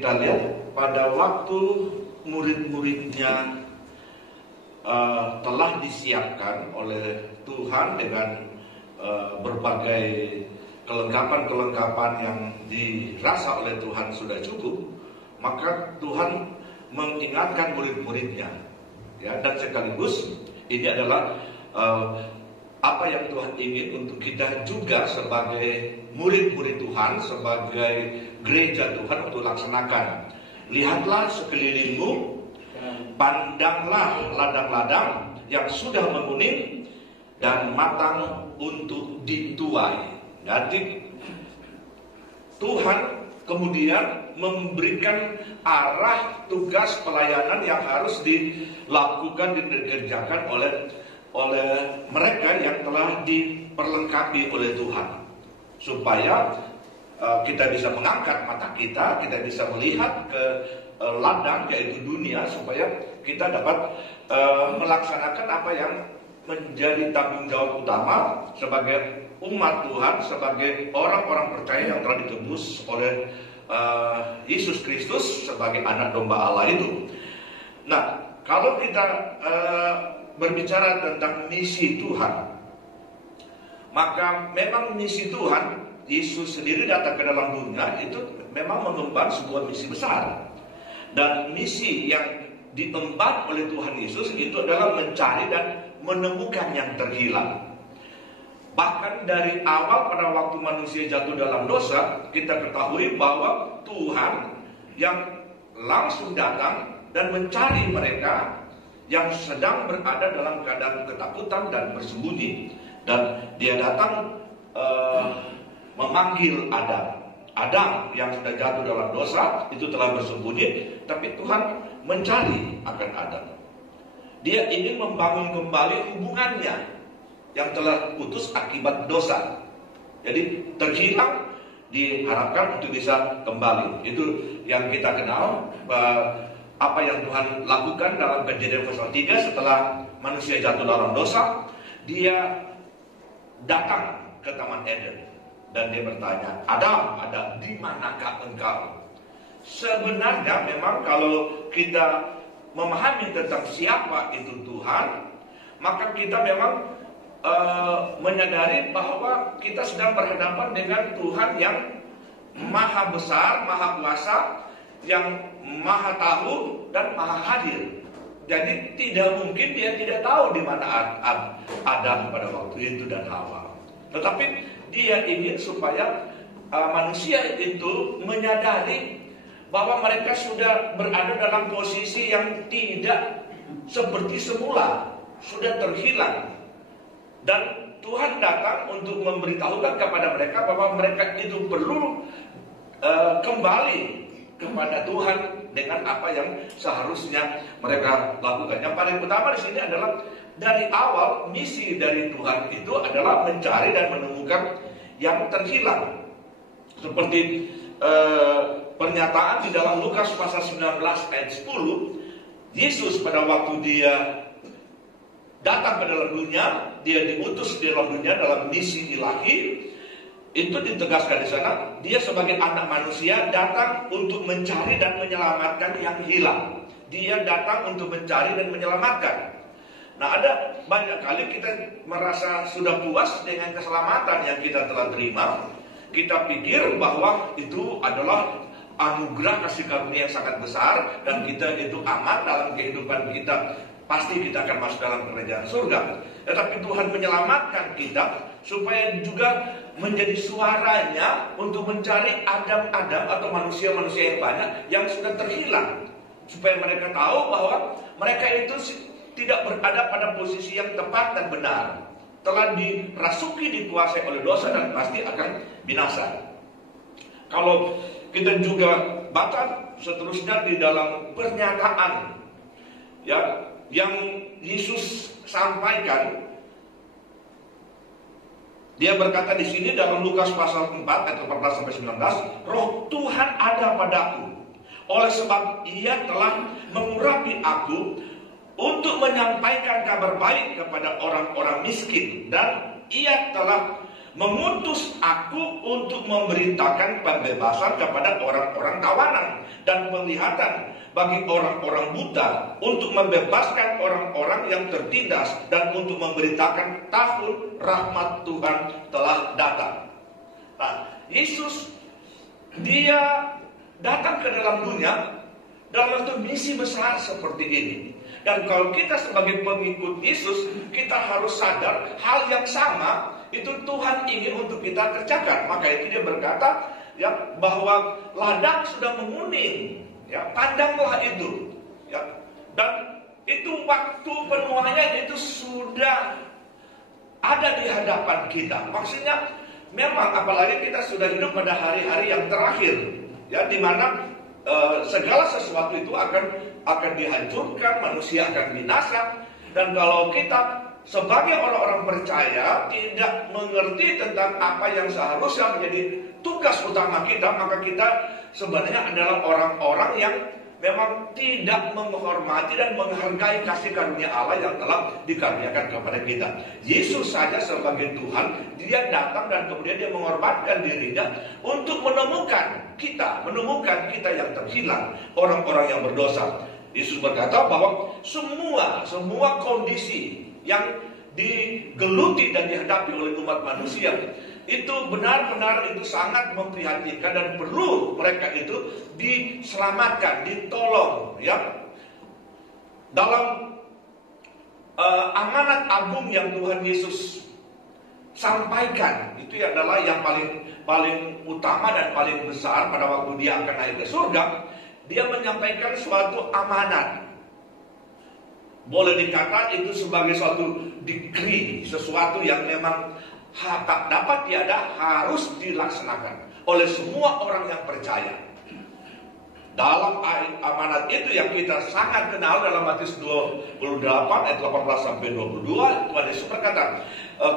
kita lihat pada waktu murid-muridnya telah disiapkan oleh Tuhan dengan berbagai kelengkapan-kelengkapan yang dirasa oleh Tuhan sudah cukup, maka Tuhan mengingatkan murid-muridnya, ya, dan sekaligus ini adalah apa yang Tuhan ingin untuk kita juga sebagai murid-murid Tuhan, sebagai gereja Tuhan untuk laksanakan. Lihatlah sekelilingmu, pandanglah ladang-ladang yang sudah menguning dan matang untuk dituai. Jadi Tuhan kemudian memberikan arah tugas pelayanan yang harus dilakukan, dikerjakan oleh mereka yang telah diperlengkapi oleh Tuhan, supaya kita bisa mengangkat mata kita bisa melihat ke ladang, yaitu dunia, supaya kita dapat melaksanakan apa yang menjadi tanggung jawab utama sebagai umat Tuhan, sebagai orang-orang percaya yang telah ditebus oleh Yesus Kristus sebagai anak domba Allah itu. Nah, kalau kita berbicara tentang misi Tuhan, maka memang misi Tuhan, Yesus sendiri datang ke dalam dunia itu memang mengemban sebuah misi besar. Dan misi yang diemban oleh Tuhan Yesus itu adalah mencari dan menemukan yang terhilang. Bahkan dari awal pada waktu manusia jatuh dalam dosa, kita ketahui bahwa Tuhan yang langsung datang dan mencari mereka yang sedang berada dalam keadaan ketakutan dan bersembunyi. Dan dia datang memanggil Adam. Adam yang sudah jatuh dalam dosa itu telah bersembunyi, tapi Tuhan mencari akan Adam. Dia ingin membangun kembali hubungannya yang telah putus akibat dosa. Jadi terhilang, diharapkan untuk bisa kembali. Itu yang kita kenal, apa yang Tuhan lakukan dalam Kejadian pasal 3 setelah manusia jatuh dalam dosa. Dia datang ke Taman Eden dan dia bertanya, Adam, di manakah engkau? Sebenarnya memang kalau kita memahami tentang siapa itu Tuhan, maka kita memang menyadari bahwa kita sedang berhadapan dengan Tuhan yang maha besar, maha kuasa, yang maha tahu dan maha hadir. Jadi tidak mungkin dia tidak tahu di mana Adam pada waktu itu dan Hawa. Tetapi dia ingin supaya manusia itu menyadari bahwa mereka sudah berada dalam posisi yang tidak seperti semula, sudah terhilang. Dan Tuhan datang untuk memberitahukan kepada mereka bahwa mereka itu perlu kembali kepada Tuhan dengan apa yang seharusnya mereka lakukan. Yang paling utama di sini adalah dari awal misi dari Tuhan itu adalah mencari dan menemukan yang terhilang. Seperti pernyataan di dalam Lukas pasal 19 ayat 10, Yesus pada waktu dia datang ke dalam dunia, dia diutus di dalam dunia dalam misi ilahi. Itu ditegaskan di sana, dia sebagai anak manusia datang untuk mencari dan menyelamatkan yang hilang. Dia datang untuk mencari dan menyelamatkan. Nah, ada banyak kali kita merasa sudah puas dengan keselamatan yang kita telah terima. Kita pikir bahwa itu adalah anugerah kasih karunia yang sangat besar dan kita itu aman dalam kehidupan kita. Pasti kita akan masuk dalam kerajaan surga. Tetapi Tuhan menyelamatkan kita supaya juga menjadi suaranya untuk mencari Adam-Adam atau manusia-manusia yang banyak yang sudah terhilang. Supaya mereka tahu bahwa mereka itu tidak berada pada posisi yang tepat dan benar. Telah dirasuki, dikuasai oleh dosa dan pasti akan binasa. Kalau kita juga baca seterusnya di dalam pernyataan yang Yesus sampaikan, dia berkata di sini dalam Lukas pasal 4 ayat 14 sampai 19, Roh Tuhan ada padaku, oleh sebab Ia telah mengurapi aku untuk menyampaikan kabar baik kepada orang-orang miskin, dan Ia telah mengutus aku untuk memberitakan pembebasan kepada orang-orang tawanan dan penglihatan bagi orang-orang buta, untuk membebaskan orang-orang yang tertindas, dan untuk memberitakan tahun rahmat Tuhan telah datang. Nah, Yesus dia datang ke dalam dunia dalam satu misi besar seperti ini. Dan kalau kita sebagai pengikut Yesus, kita harus sadar hal yang sama itu Tuhan ingin untuk kita kerjakan. Maka itu dia berkata ya, bahwa ladang sudah menguning, ya, pandanglah itu, ya. Dan itu waktu penuainya itu sudah ada di hadapan kita. Maksudnya memang apalagi kita sudah hidup pada hari-hari yang terakhir, ya, di mana segala sesuatu itu akan dihancurkan, manusia akan binasa. Dan kalau kita sebagai orang-orang percaya tidak mengerti tentang apa yang seharusnya menjadi tugas utama kita, maka kita sebenarnya adalah orang-orang yang memang tidak menghormati dan menghargai kasih karunia Allah yang telah dikaruniakan kepada kita. Yesus saja sebagai Tuhan, dia datang dan kemudian dia mengorbankan dirinya untuk menemukan kita yang terhilang, orang-orang yang berdosa. Yesus berkata bahwa semua kondisi yang digeluti dan dihadapi oleh umat manusia itu benar-benar itu sangat memprihatinkan dan perlu mereka itu diselamatkan, ditolong, ya. Dalam amanat agung yang Tuhan Yesus sampaikan, itu adalah yang paling utama dan paling besar pada waktu dia akan naik ke surga. Dia menyampaikan suatu amanat. Boleh dikatakan itu sebagai suatu decree, sesuatu yang memang tak dapat tiada, harus dilaksanakan oleh semua orang yang percaya. Dalam amanat itu yang kita sangat kenal dalam Matius 28 ayat 18 sampai 22, Tuhan Yesus berkata,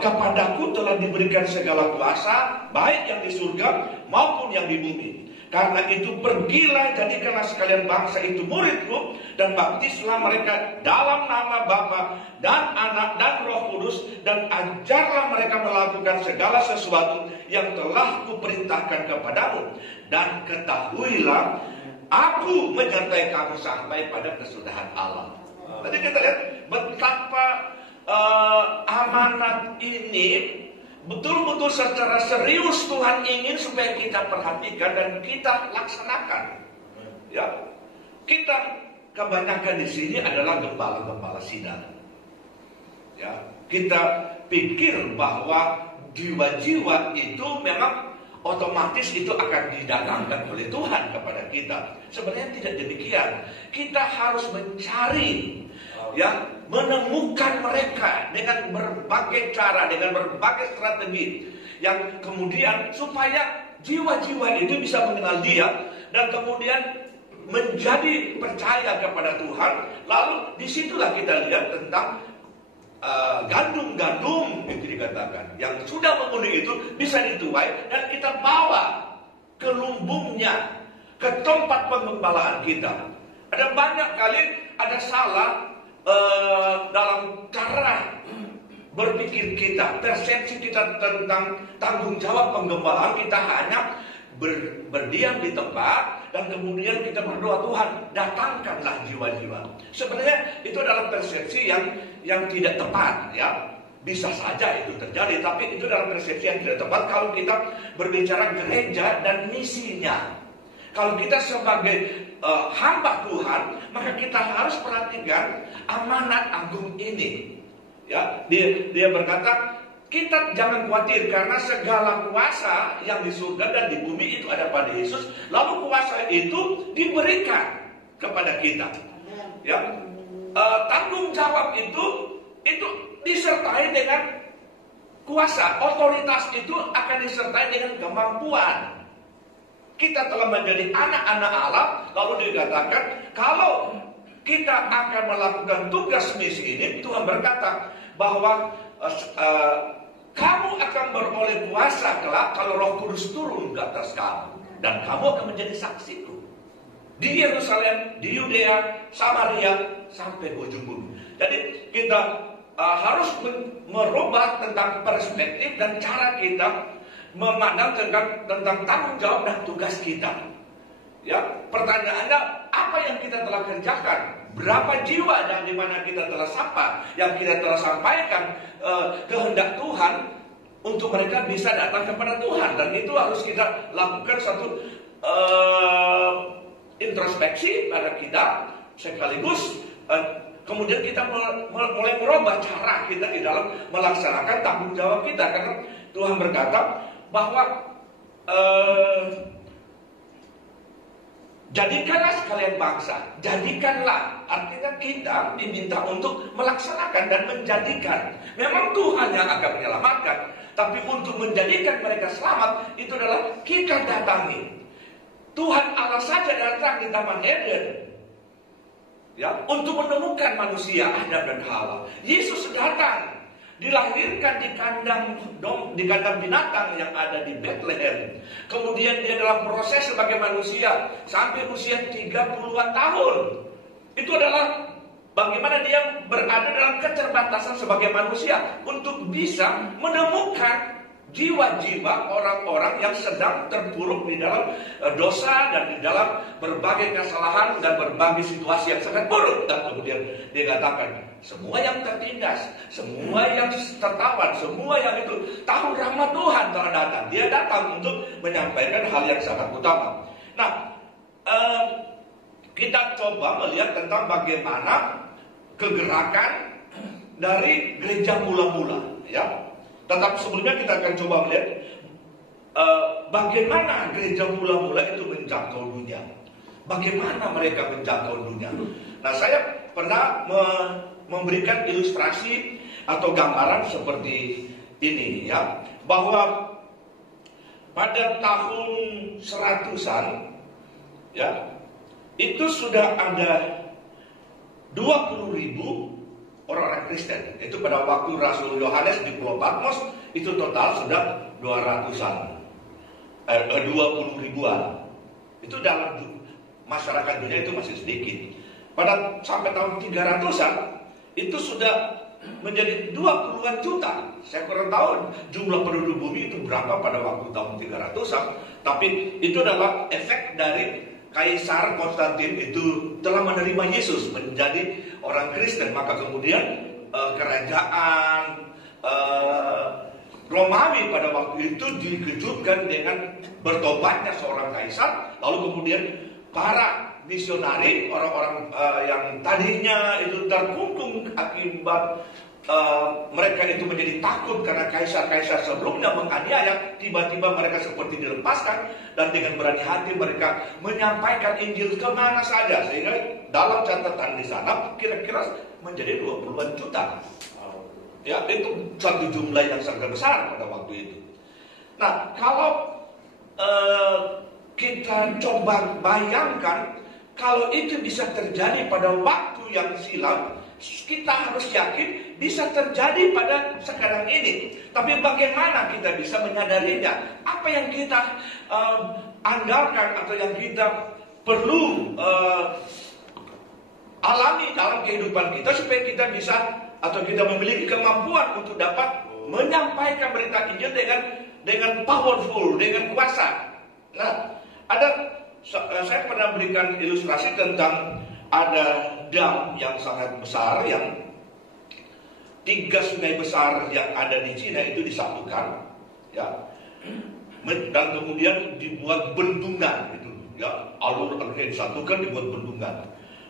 kepadaku telah diberikan segala kuasa, baik yang di surga maupun yang di bumi. Karena itu pergilah, jadikanlah sekalian bangsa itu muridku, dan baptislah mereka dalam nama Bapa dan Anak dan Roh Kudus, dan ajarlah mereka melakukan segala sesuatu yang telah kuperintahkan kepadamu. Dan ketahuilah, aku menyertai kamu sampai pada kesudahan Allah. Tadi kita lihat betapa amanat ini betul-betul secara serius Tuhan ingin supaya kita perhatikan dan kita laksanakan. Ya, kita kebanyakan di sini adalah gembala-gembala sidang. Ya, kita pikir bahwa jiwa-jiwa itu memang otomatis itu akan didatangkan oleh Tuhan kepada kita. Sebenarnya tidak demikian. Kita harus mencari, ya, menemukan mereka dengan berbagai cara, dengan berbagai strategi, yang kemudian supaya jiwa-jiwa itu bisa mengenal Dia dan kemudian menjadi percaya kepada Tuhan. Lalu disitulah kita lihat tentang gandum-gandum itu dikatakan yang sudah menguning itu bisa dituai dan kita bawa ke lumbungnya, ke tempat pengembalaan kita. Ada banyak kali ada salah dalam cara berpikir kita, persepsi kita tentang tanggung jawab penggembalaan. Kita hanya berdiam di tempat dan kemudian kita berdoa, Tuhan datangkanlah jiwa-jiwa. Sebenarnya itu adalah persepsi yang tidak tepat, ya. Bisa saja itu terjadi, tapi itu adalah persepsi yang tidak tepat kalau kita berbicara gereja dan misinya. Kalau kita sebagai hamba Tuhan, maka kita harus perhatikan amanat agung ini. Ya, dia berkata, kita jangan khawatir karena segala kuasa yang di surga dan di bumi itu ada pada Yesus. Lalu kuasa itu diberikan kepada kita. Ya, tanggung jawab itu disertai dengan kuasa. Otoritas itu akan disertai dengan kemampuan. Kita telah menjadi anak-anak Allah. Lalu dikatakan kalau kita akan melakukan tugas misi ini, Tuhan berkata bahwa kamu akan beroleh kuasa kelak kalau Roh Kudus turun ke atas kamu, dan kamu akan menjadi saksiku di Yerusalem, di Yudea, Samaria, sampai ujung bumi. Jadi kita harus merubah tentang perspektif dan cara kita memandang tentang tanggung jawab dan tugas kita. Ya, pertanyaannya, apa yang kita telah kerjakan? Berapa jiwa dan di mana kita telah sapa, yang kita telah sampaikan kehendak Tuhan untuk mereka bisa datang kepada Tuhan. Dan itu harus kita lakukan satu introspeksi pada kita, sekaligus kemudian kita mulai merubah cara kita di dalam melaksanakan tanggung jawab kita. Karena Tuhan berkata bahwa jadikanlah sekalian bangsa, jadikanlah, artinya kita diminta untuk melaksanakan dan menjadikan. Memang Tuhan yang akan menyelamatkan, tapi untuk menjadikan mereka selamat, itu adalah kita datangi. Tuhan Allah saja datang di Taman Eden, ya, untuk menemukan manusia, Adam dan Hawa. Yesus datang, dilahirkan di kandang binatang yang ada di Bethlehem. Kemudian dia dalam proses sebagai manusia sampai usia 30-an tahun. Itu adalah bagaimana dia berada dalam keterbatasan sebagai manusia untuk bisa menemukan jiwa-jiwa orang-orang yang sedang terpuruk di dalam dosa dan di dalam berbagai kesalahan dan berbagai situasi yang sangat buruk. Dan kemudian dia katakan, semua yang tertindas, semua yang tertawan, semua yang itu tahu rahmat Tuhan telah datang. Dia datang untuk menyampaikan hal yang sangat utama. Nah, kita coba melihat tentang bagaimana kegerakan dari gereja mula-mula, ya. Tetapi sebelumnya kita akan coba melihat bagaimana gereja mula-mula itu menjangkau dunia. Bagaimana mereka menjangkau dunia. Nah, saya pernah memberikan ilustrasi atau gambaran seperti ini, ya, bahwa pada tahun 100-an, ya, itu sudah ada 20.000 orang-orang Kristen. Itu pada waktu Rasul Yohanes di Pulau Patmos, itu total sudah 200-an, 20 ribuan. Itu dalam masyarakat dunia itu masih sedikit. Sampai tahun 300-an itu sudah menjadi 20-an juta. Saya kurang tahu jumlah penduduk bumi itu berapa pada waktu tahun 300-an. Tapi itu adalah efek dari Kaisar Konstantin itu telah menerima Yesus menjadi orang Kristen. Maka kemudian kerajaan Romawi pada waktu itu dikejutkan dengan bertobatnya seorang kaisar. Lalu kemudian para misionari, orang-orang yang tadinya itu terkungkung akibat mereka itu menjadi takut karena kaisar-kaisar sebelumnya menganiaya, tiba-tiba mereka seperti dilepaskan, dan dengan berani hati mereka menyampaikan Injil kemana saja, sehingga dalam catatan di sana kira-kira menjadi 20-an juta. Ya, itu satu jumlah yang sangat besar pada waktu itu. Nah, kalau kita coba bayangkan kalau itu bisa terjadi pada waktu yang silam, kita harus yakin bisa terjadi pada sekarang ini. Tapi bagaimana kita bisa menyadarinya? Apa yang kita andalkan atau yang kita perlu alami dalam kehidupan kita supaya kita bisa atau kita memiliki kemampuan untuk dapat menyampaikan berita Injil dengan powerful, dengan kuasa. Nah, saya pernah berikan ilustrasi tentang ada dam yang sangat besar, yang 3 sungai besar yang ada di Cina itu disatukan, ya, dan kemudian dibuat bendungan, gitu, ya, alur-alurnya disatukan dibuat bendungan.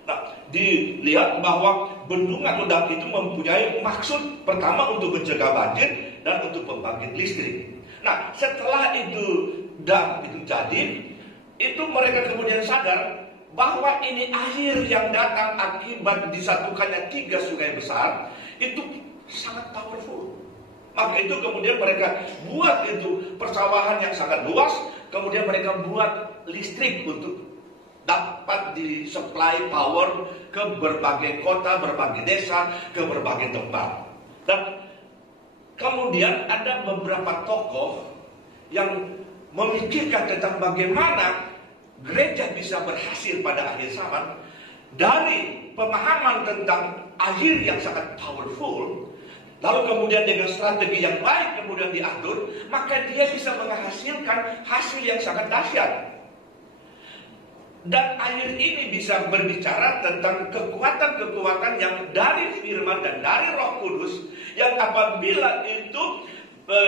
Nah, dilihat bahwa bendungan atau dam itu mempunyai maksud pertama untuk mencegah banjir dan untuk pembangkit listrik. Nah, setelah itu dam itu jadi, itu mereka kemudian sadar bahwa ini air yang datang akibat disatukannya 3 sungai besar itu sangat powerful. Maka itu kemudian mereka buat itu persawahan yang sangat luas, kemudian mereka buat listrik untuk dapat disuplai power ke berbagai kota, berbagai desa, ke berbagai tempat. Dan kemudian ada beberapa tokoh yang memikirkan tentang bagaimana gereja bisa berhasil pada akhir zaman dari pemahaman tentang air yang sangat powerful. lalu kemudian dengan strategi yang baik kemudian diatur, maka dia bisa menghasilkan hasil yang sangat dahsyat. Dan air ini bisa berbicara tentang kekuatan-kekuatan yang dari firman dan dari Roh Kudus, yang apabila itu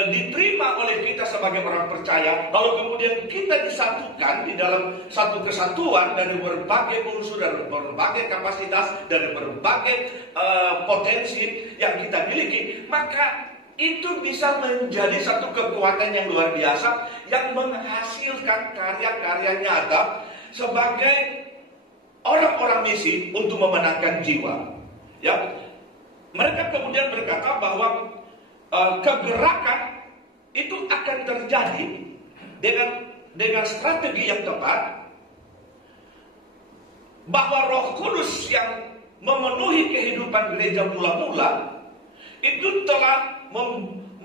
diterima oleh kita sebagai orang percaya, lalu kemudian kita disatukan di dalam satu kesatuan dari berbagai unsur, dari berbagai kapasitas, dari berbagai potensi yang kita miliki, maka itu bisa menjadi satu kekuatan yang luar biasa yang menghasilkan karya-karya nyata sebagai orang-orang misi untuk memenangkan jiwa. Ya, mereka kemudian berkata bahwa kegerakan itu akan terjadi dengan strategi yang tepat, bahwa Roh Kudus yang memenuhi kehidupan gereja mula-mula itu telah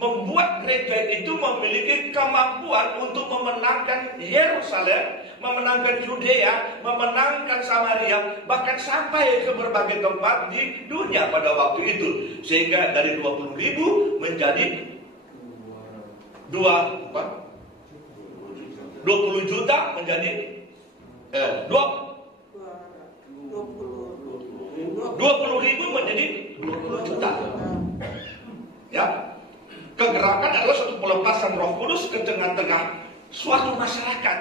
membuat gereja itu memiliki kemampuan untuk memenangkan Yerusalem, memenangkan Yudea, memenangkan Samaria, bahkan sampai ke berbagai tempat di dunia pada waktu itu. Sehingga dari 20.000 menjadi 20 juta menjadi 20.000 menjadi 20 juta. Ya, kegerakan adalah suatu pelepasan Roh Kudus ke tengah-tengah suatu masyarakat,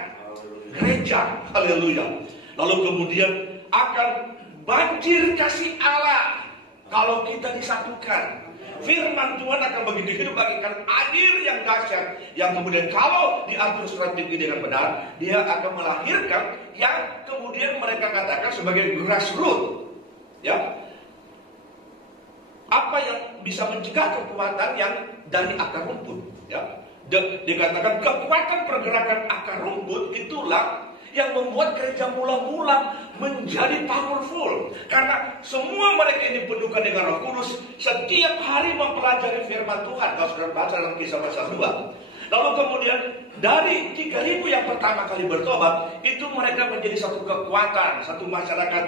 gereja, haleluya. Lalu kemudian akan banjir kasih Allah kalau kita disatukan. Firman Tuhan akan begitu hidup bagikan air yang dahsyat, yang kemudian kalau diatur strategi dengan benar, dia akan melahirkan yang kemudian mereka katakan sebagai grassroots. Ya, apa yang bisa mencegah kekuatan yang dari akar rumput? Ya, dikatakan kekuatan pergerakan akar rumput itulah yang membuat gereja mula-mula menjadi powerful, karena semua mereka ini dipenuhkan dengan Roh Kudus, setiap hari mempelajari firman Tuhan. Kalau sudah baca dalam Kisah pasal 2, lalu kemudian dari 3.000 yang pertama kali bertobat, itu mereka menjadi satu kekuatan, satu masyarakat,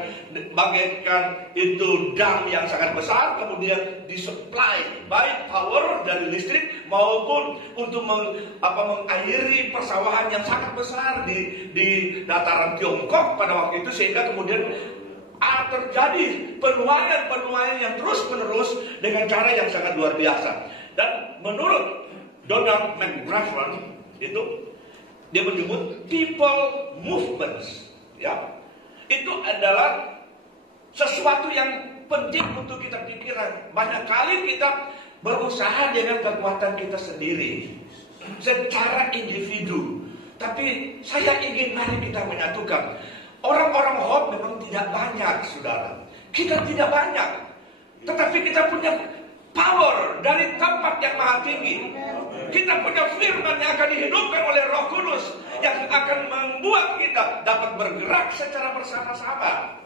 bagaikan itu dam yang sangat besar, kemudian disupply baik power dari listrik maupun untuk mengairi persawahan yang sangat besar di dataran Tiongkok pada waktu itu, sehingga kemudian terjadi penuaian yang terus menerus dengan cara yang sangat luar biasa. Dan menurut Donald McGraven itu dia menyebut people movements, ya, itu adalah sesuatu yang penting untuk kita pikirkan. Banyak kali kita berusaha dengan kekuatan kita sendiri secara individu, tapi saya ingin mari kita menyatukan. Orang-orang hot memang tidak banyak, saudara. Kita tidak banyak, tetapi kita punya power dari tempat yang maha tinggi. Kita punya firman yang akan dihidupkan oleh Roh Kudus, yang akan membuat kita dapat bergerak secara bersama-sama.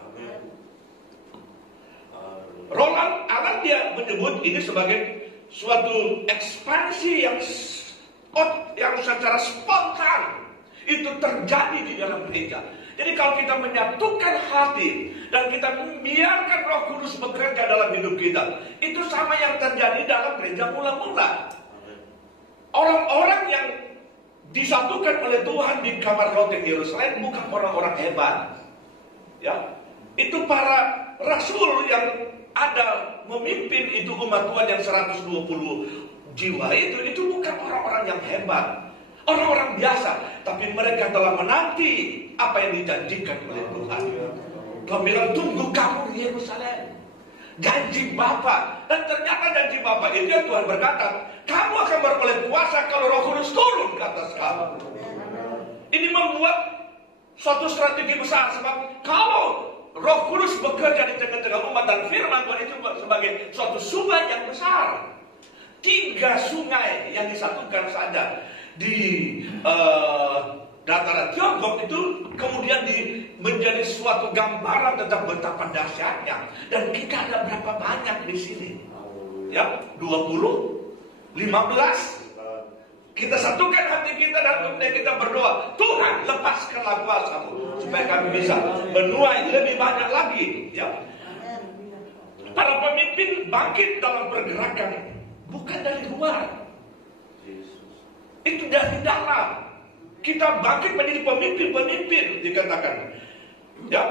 Roland Allen dia menyebut ini sebagai suatu ekspansi yang secara spontan itu terjadi di dalam gereja. Jadi kalau kita menyatukan hati dan kita membiarkan Roh Kudus bekerja dalam hidup kita, itu sama yang terjadi dalam gereja mula-mula. Orang-orang yang disatukan oleh Tuhan di kamar roti Yerusalem bukan orang-orang hebat, ya. Itu para rasul yang ada memimpin itu umat Tuhan yang 120 jiwa itu bukan orang-orang yang hebat, orang-orang biasa, tapi mereka telah menanti apa yang dijanjikan oleh Tuhan. Tuhan bilang, tunggu kamu di Yerusalem, janji Bapa. Dan ternyata janji Bapa itu yang Tuhan berkata, kamu akan beroleh kuasa kalau Roh Kudus turun ke atas kamu. Ini membuat suatu strategi besar, sebab kalau Roh Kudus bekerja di tengah-tengah umat dan firman Tuhan itu sebagai suatu sungai yang besar. 3 sungai yang disatukan saja di dataran Tiongkok itu kemudian menjadi suatu gambaran tentang betapa dahsyatnya. Dan kita ada berapa banyak di sini? Ya, 20, 15. Kita satukan hati kita dan kemudian kita berdoa, Tuhan lepaskanlah kuasa-Mu supaya kami bisa menuai lebih banyak lagi. Ya, para pemimpin bangkit dalam pergerakan bukan dari luar. Itu dari dalam. Kita bangkit menjadi pemimpin-pemimpin, dikatakan. Ya,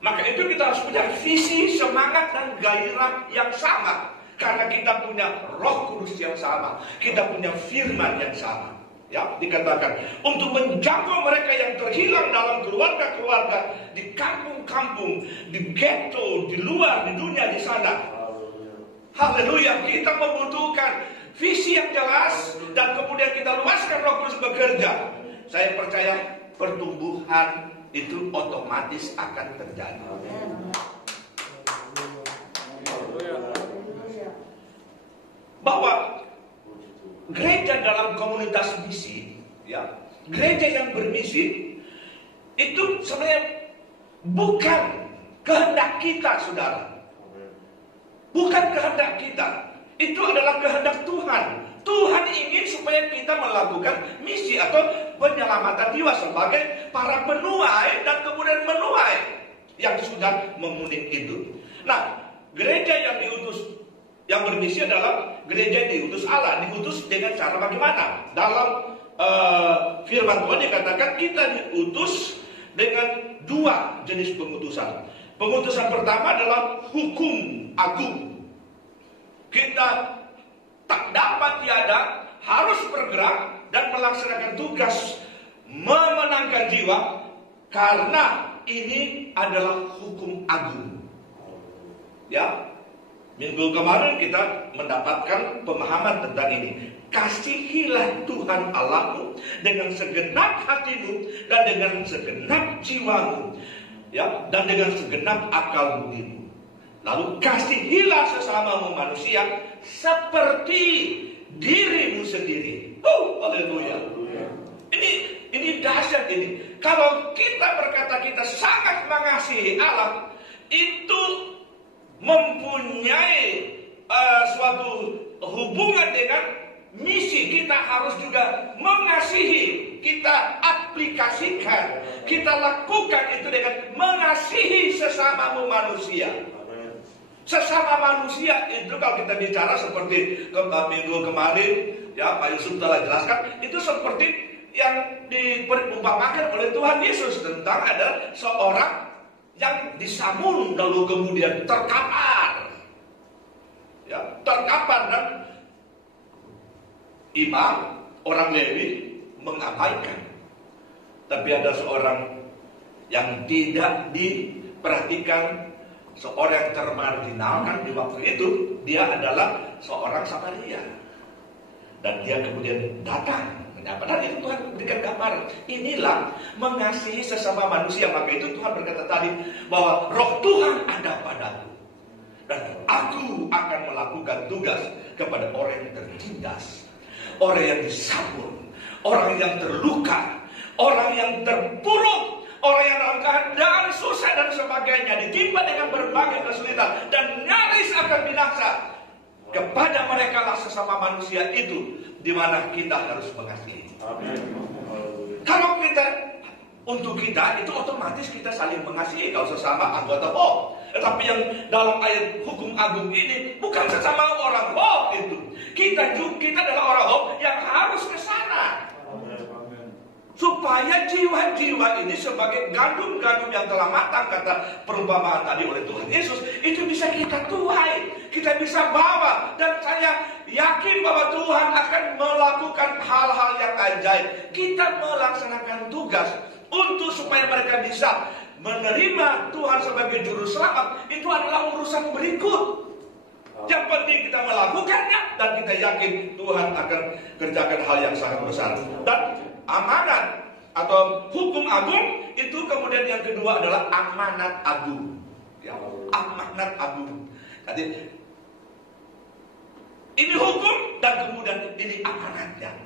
maka itu kita harus punya visi, semangat, dan gairah yang sama. Karena kita punya Roh Kudus yang sama. Kita punya firman yang sama. Ya, dikatakan untuk menjangkau mereka yang terhilang dalam keluarga-keluarga, di kampung-kampung, di ghetto, di luar, di dunia, di sana. Haleluya, kita membutuhkan visi yang jelas, dan kemudian kita luaskan Roh Kudus bekerja. Saya percaya pertumbuhan itu otomatis akan terjadi. Bahwa gereja dalam komunitas misi, ya, gereja yang bermisi itu sebenarnya bukan kehendak kita, saudara. Bukan kehendak kita. Itu adalah kehendak Tuhan. Tuhan ingin supaya kita melakukan misi atau penyelamatan jiwa sebagai para penuai dan kemudian menuai yang sudah menguning itu. Nah, gereja yang diutus, yang bermisi adalah gereja yang diutus Allah. Diutus dengan cara bagaimana? Dalam firman Tuhan dikatakan kita diutus dengan dua jenis pengutusan. Pengutusan pertama adalah hukum agung. Kita tak dapat tiada, harus bergerak dan melaksanakan tugas memenangkan jiwa, karena ini adalah hukum agung. Ya, minggu kemarin kita mendapatkan pemahaman tentang ini. Kasihilah Tuhan Allahmu dengan segenap hatimu dan dengan segenap jiwamu, ya, dan dengan segenap akal budimu. Lalu kasihilah sesamamu manusia seperti dirimu sendiri. Haleluya. Ini dahsyat ini. Kalau kita berkata kita sangat mengasihi Allah, itu mempunyai suatu hubungan dengan misi. Kita harus juga mengasihi. Kita aplikasikan, kita lakukan itu dengan mengasihi sesamamu manusia. Sesama manusia itu kalau kita bicara seperti minggu kemarin, ya, Pak Yusuf telah jelaskan, itu seperti yang diperumpamakan oleh Tuhan Yesus tentang ada seorang yang disambung lalu kemudian terkapar, ya, terkapar, dan imam orang Lewi mengabaikan. Tapi ada seorang yang tidak diperhatikan, seorang yang termarginalkan di waktu itu, dia adalah seorang Samaria. Dan dia kemudian datang menyapa. Dan itu Tuhan berikan gambaran. Inilah mengasihi sesama manusia. Maka itu Tuhan berkata tadi bahwa Roh Tuhan ada padaku, dan aku akan melakukan tugas kepada orang yang tertindas, orang yang disabun, orang yang terluka, orang yang terpuruk, orang yang dalam keadaan susah dan sebagainya, ditimpa dengan berbagai kesulitan dan nyaris akan binasa. Kepada mereka lah sesama manusia itu di mana kita harus mengasihi. Amin. Kalau kita, untuk kita itu otomatis kita saling mengasihi kalau sesama anggota BOP. Tetapi yang dalam ayat hukum agung ini bukan sesama orang BOP itu. Kita adalah orang BOP yang harus ke sana. Supaya jiwa-jiwa ini sebagai gandum-gandum yang telah matang, kata perumpamaan tadi oleh Tuhan Yesus, itu bisa kita tuai, kita bisa bawa. Dan saya yakin bahwa Tuhan akan melakukan hal-hal yang ajaib. Kita melaksanakan tugas untuk supaya mereka bisa menerima Tuhan sebagai juru selamat. Itu adalah urusan berikut. Yang penting kita melakukannya, dan kita yakin Tuhan akan kerjakan hal yang sangat besar. Dan amanat atau hukum agung itu kemudian yang kedua adalah amanat agung. Ya, amanat agung. Jadi ini hukum dan kemudian ini amanatnya.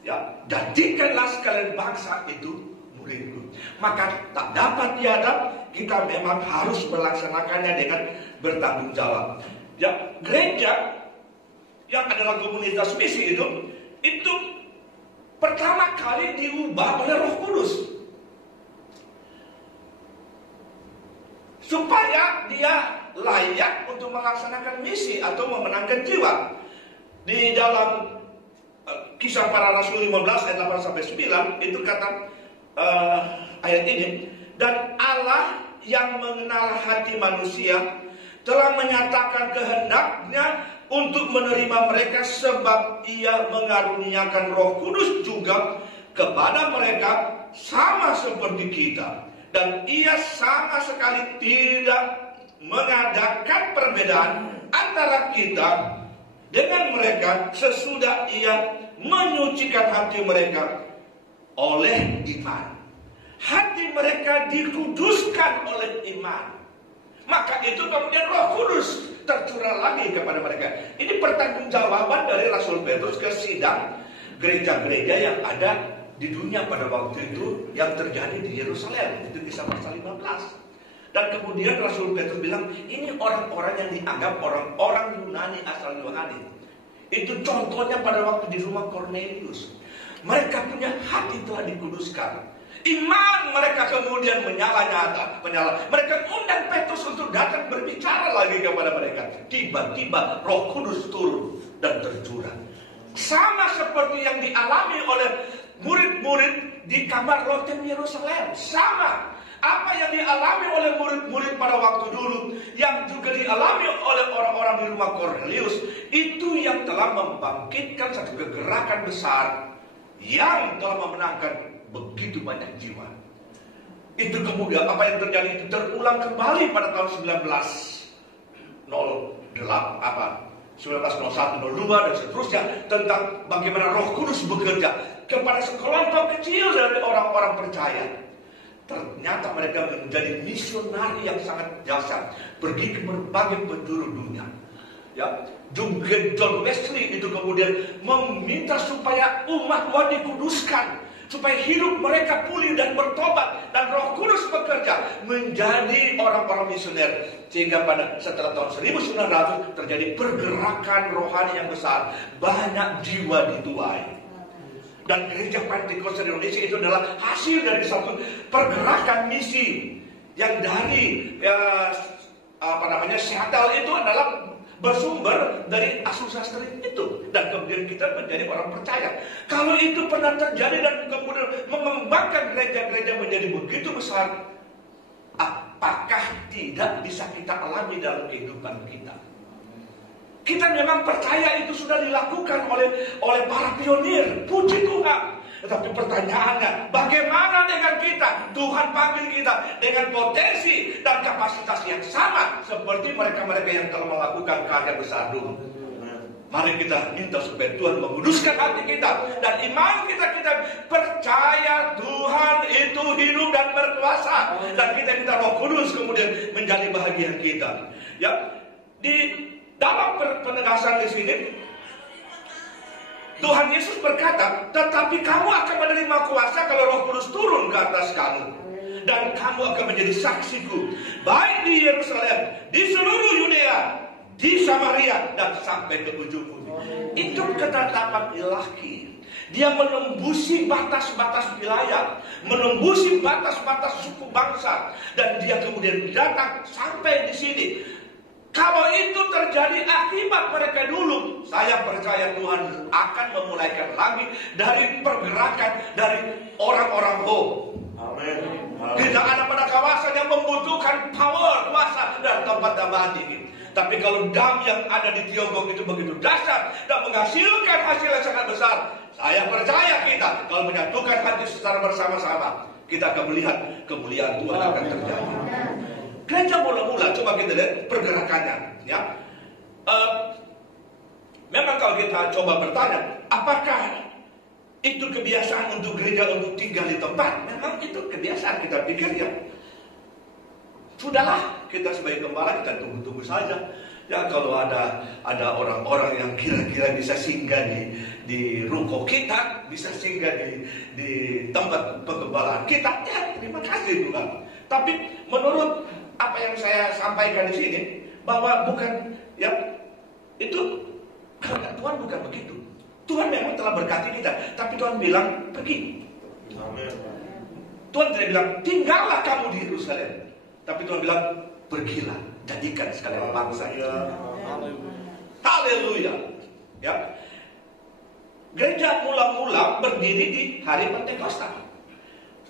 Ya, jadikanlah sekalian bangsa itu muridku. Maka tak dapat tiada, kita memang harus melaksanakannya dengan bertanggung jawab. Ya, gereja yang adalah komunitas misi itu pertama kali diubah oleh Roh Kudus supaya dia layak untuk melaksanakan misi atau memenangkan jiwa. Di dalam Kisah Para Rasul 15 ayat 8 sampai 9 itu kata ayat ini, dan Allah yang mengenal hati manusia telah menyatakan kehendaknya untuk menerima mereka, sebab Ia mengaruniakan Roh Kudus juga kepada mereka sama seperti kita, dan Ia sama sekali tidak mengadakan perbedaan antara kita dengan mereka sesudah Ia menyucikan hati mereka oleh iman. Hati mereka dikuduskan oleh iman. Maka itu kemudian Roh Kudus tercurah lagi kepada mereka. Ini pertanggungjawaban dari Rasul Petrus ke sidang gereja-gereja yang ada di dunia pada waktu itu yang terjadi di Yerusalem. Itu Kisah pasal 15. Dan kemudian Rasul Petrus bilang, ini orang-orang yang dianggap orang-orang Yunani asal Yunani. Itu contohnya pada waktu di rumah Cornelius. Mereka punya hati telah dikuduskan. Iman mereka kemudian menyala. Mereka undang Petrus untuk datang berbicara lagi kepada mereka. Tiba-tiba Roh Kudus turun dan tercurah. Sama seperti yang dialami oleh murid-murid di kamar Loten Yerusalem. Sama. Apa yang dialami oleh murid-murid pada waktu dulu, yang juga dialami oleh orang-orang di rumah Cornelius, itu yang telah membangkitkan satu kegerakan besar yang telah memenangkan begitu banyak jiwa. Itu kemudian apa yang terjadi itu terulang kembali pada tahun 1901, 02 dan seterusnya, tentang bagaimana Roh Kudus bekerja kepada sekelompok kecil dari orang-orang percaya. Ternyata mereka menjadi misionari yang sangat dahsyat, pergi ke berbagai penjuru dunia. Ya, John Wesley itu kemudian meminta supaya umat Tuhan dikuduskan, supaya hidup mereka pulih dan bertobat, dan Roh Kudus bekerja menjadi orang-orang misioner. Sehingga setelah tahun 1900 terjadi pergerakan rohani yang besar, banyak jiwa dituai. Dan gereja Pentakosta di Indonesia itu adalah hasil dari satu pergerakan misi yang dari Seattle itu adalah bersumber dari Asusastri itu, dan kemudian kita menjadi orang percaya. Kalau itu pernah terjadi dan kemudian mengembangkan gereja-gereja menjadi begitu besar, apakah tidak bisa kita alami dalam kehidupan kita? Kita memang percaya itu sudah dilakukan oleh para pionir, puji Tuhan. Tetapi pertanyaannya, bagaimana dengan kita? Tuhan panggil kita dengan potensi dan kapasitas yang sama seperti mereka-mereka yang telah melakukan karya besar dulu. Mari kita minta supaya Tuhan menguduskan hati kita dan iman kita percaya Tuhan itu hidup dan berkuasa, dan kita minta Roh Kudus kemudian menjadi bahagian kita. Ya, di dalam penegasan di sini Tuhan Yesus berkata, tetapi kamu akan menerima kuasa kalau Roh Kudus turun ke atas kamu, dan kamu akan menjadi saksiku baik di Yerusalem, di seluruh Yudea, di Samaria, dan sampai ke ujung bumi. Itu ketetapan ilahi. Dia menembusi batas-batas wilayah, menembusi batas-batas suku bangsa, dan dia kemudian datang sampai di sini. Kalau itu terjadi akibat mereka dulu, saya percaya Tuhan akan memulaikan lagi dari pergerakan dari orang-orang Ho. Amin. Tidak ada pada kawasan yang membutuhkan power, kuasa, dan tempat tambahan dingin. Tapi kalau dam yang ada di Tiongkok itu begitu dahsyat dan menghasilkan hasil yang sangat besar, saya percaya kita kalau menyatukan hati secara bersama-sama, kita akan melihat kemuliaan Tuhan akan terjadi. Gereja mula-mula, coba kita lihat pergerakannya. Ya, memang kalau kita coba bertanya, apakah itu kebiasaan untuk gereja untuk tinggal di tempat? Memang itu kebiasaan, kita pikir ya sudahlah, kita sebagai gembala kita tunggu-tunggu saja. Ya, kalau ada orang-orang yang kira-kira bisa singgah di ruko kita, bisa singgah di tempat penggembalaan kita, ya terima kasih Tuhan. Tapi menurut apa yang saya sampaikan di sini, bahwa bukan ya itu Tuhan bukan begitu. Tuhan memang telah berkati kita, tapi Tuhan bilang pergi. Amin. Tuhan tidak bilang tinggallah kamu di Yerusalem, tapi Tuhan bilang pergilah, jadikan sekalian bangsa. Haleluya. Ya, gereja mula-mula berdiri di hari Pentakosta.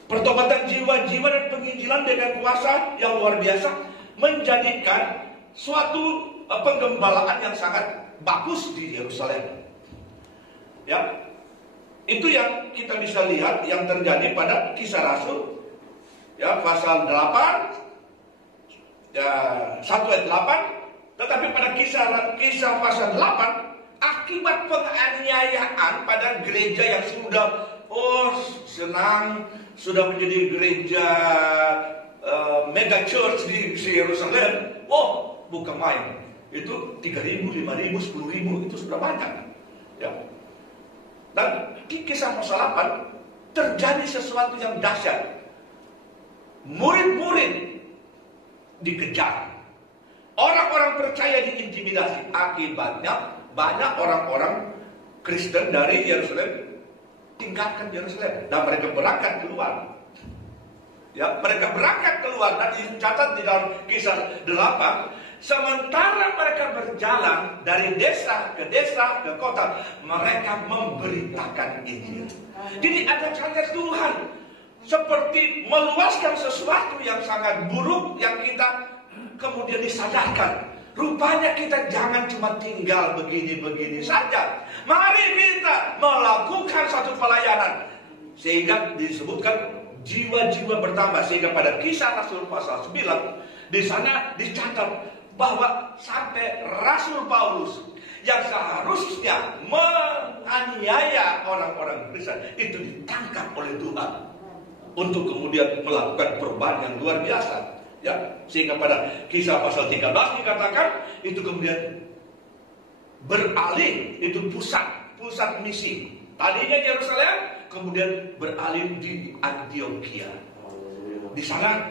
Pertobatan jiwa-jiwa dan penginjilan dengan kuasa yang luar biasa menjadikan suatu penggembalaan yang sangat bagus di Yerusalem. Ya, itu yang kita bisa lihat yang terjadi pada Kisah Rasul, ya, pasal 8, ya, 1 ayat 8. Tetapi pada kisah pasal 8, akibat penganiayaan pada gereja yang sudah senang, sudah menjadi gereja mega church di Yerusalem, bukan main. Itu 3.000, 5.000, 10.000 itu sudah banyak. Ya. Dan di kisah pasal 8 terjadi sesuatu yang dahsyat. Murid-murid dikejar. Orang-orang percaya diintimidasi. Akibatnya banyak orang-orang Kristen dari Yerusalem tinggalkan Yerusalem dan mereka berangkat keluar. Ya, mereka berangkat keluar dan dicatat di dalam Kisah 8. Sementara mereka berjalan dari desa ke kota, mereka memberitakan Injil. Jadi ada karya Tuhan seperti meluaskan sesuatu yang sangat buruk yang kita kemudian disadarkan. Rupanya kita jangan cuma tinggal begini-begini saja. Mari kita melakukan satu pelayanan. Sehingga disebutkan jiwa-jiwa bertambah. Sehingga pada Kisah Rasul pasal 9, di sana dicatat bahwa sampai Rasul Paulus yang seharusnya menganiaya orang-orang Kristen itu ditangkap oleh Tuhan untuk kemudian melakukan perubahan yang luar biasa. Ya, sehingga pada Kisah pasal 13 dikatakan itu kemudian beralih, itu pusat misi. Tadinya Yerusalem, kemudian beralih di Antioquia. Di sana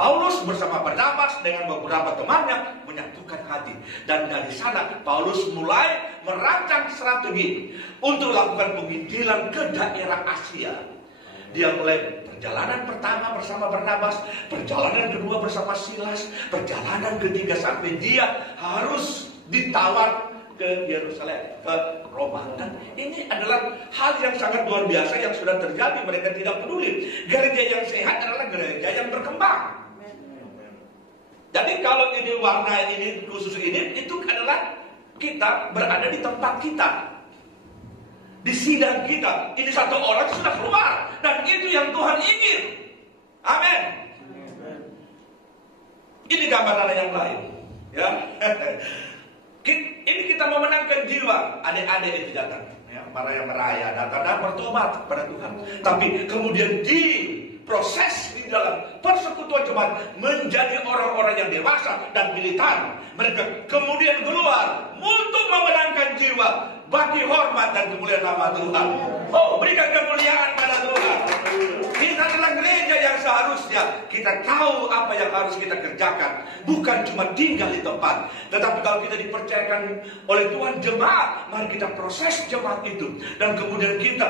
Paulus bersama Barnabas dengan beberapa temannya menyatukan hati, dan dari sana Paulus mulai merancang strategi untuk melakukan penginjilan ke daerah Asia. Dia mulai perjalanan pertama bersama Barnabas, perjalanan kedua bersama Silas, perjalanan ketiga sampai dia harus ditawar ke Yerusalem, ke Roma. Dan ini adalah hal yang sangat luar biasa yang sudah terjadi. Mereka tidak peduli. Gereja yang sehat adalah gereja yang berkembang. Jadi kalau ini warna ini khusus ini, itu adalah kita berada di tempat kita, di sidang kita. Ini satu orang sudah keluar, dan itu yang Tuhan ingin. Amin. Ini gambaran yang lain, ya. Ini kita memenangkan jiwa. Adik-adik itu datang, ya, yang meraya datang dan bertobat kepada Tuhan. Tapi kemudian di proses di dalam persekutuan jemaat menjadi orang-orang yang dewasa dan militan. Mereka kemudian keluar untuk memenangkan jiwa bagi hormat dan kemuliaan nama Tuhan. Berikan kemuliaan pada Tuhan. Kita adalah gereja yang seharusnya kita tahu apa yang harus kita kerjakan, bukan cuma tinggal di tempat. Tetapi kalau kita dipercayakan oleh Tuhan jemaat, mari kita proses jemaat itu, dan kemudian kita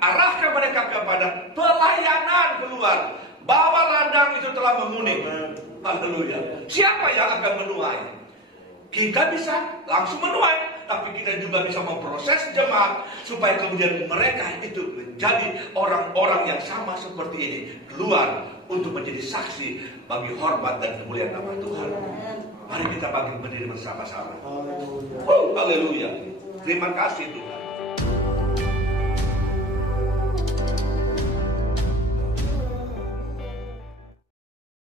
arahkan mereka kepada pelayanan keluar. Bahwa ladang itu telah menguning. Haleluya. Siapa yang akan menuai? Kita bisa langsung menuai, tapi kita juga bisa memproses jemaat supaya kemudian mereka itu menjadi orang-orang yang sama seperti ini, keluar untuk menjadi saksi bagi hormat dan kemuliaan nama Tuhan. Mari kita bangkit berdiri bersama-sama. Haleluya. Terima kasih Tuhan.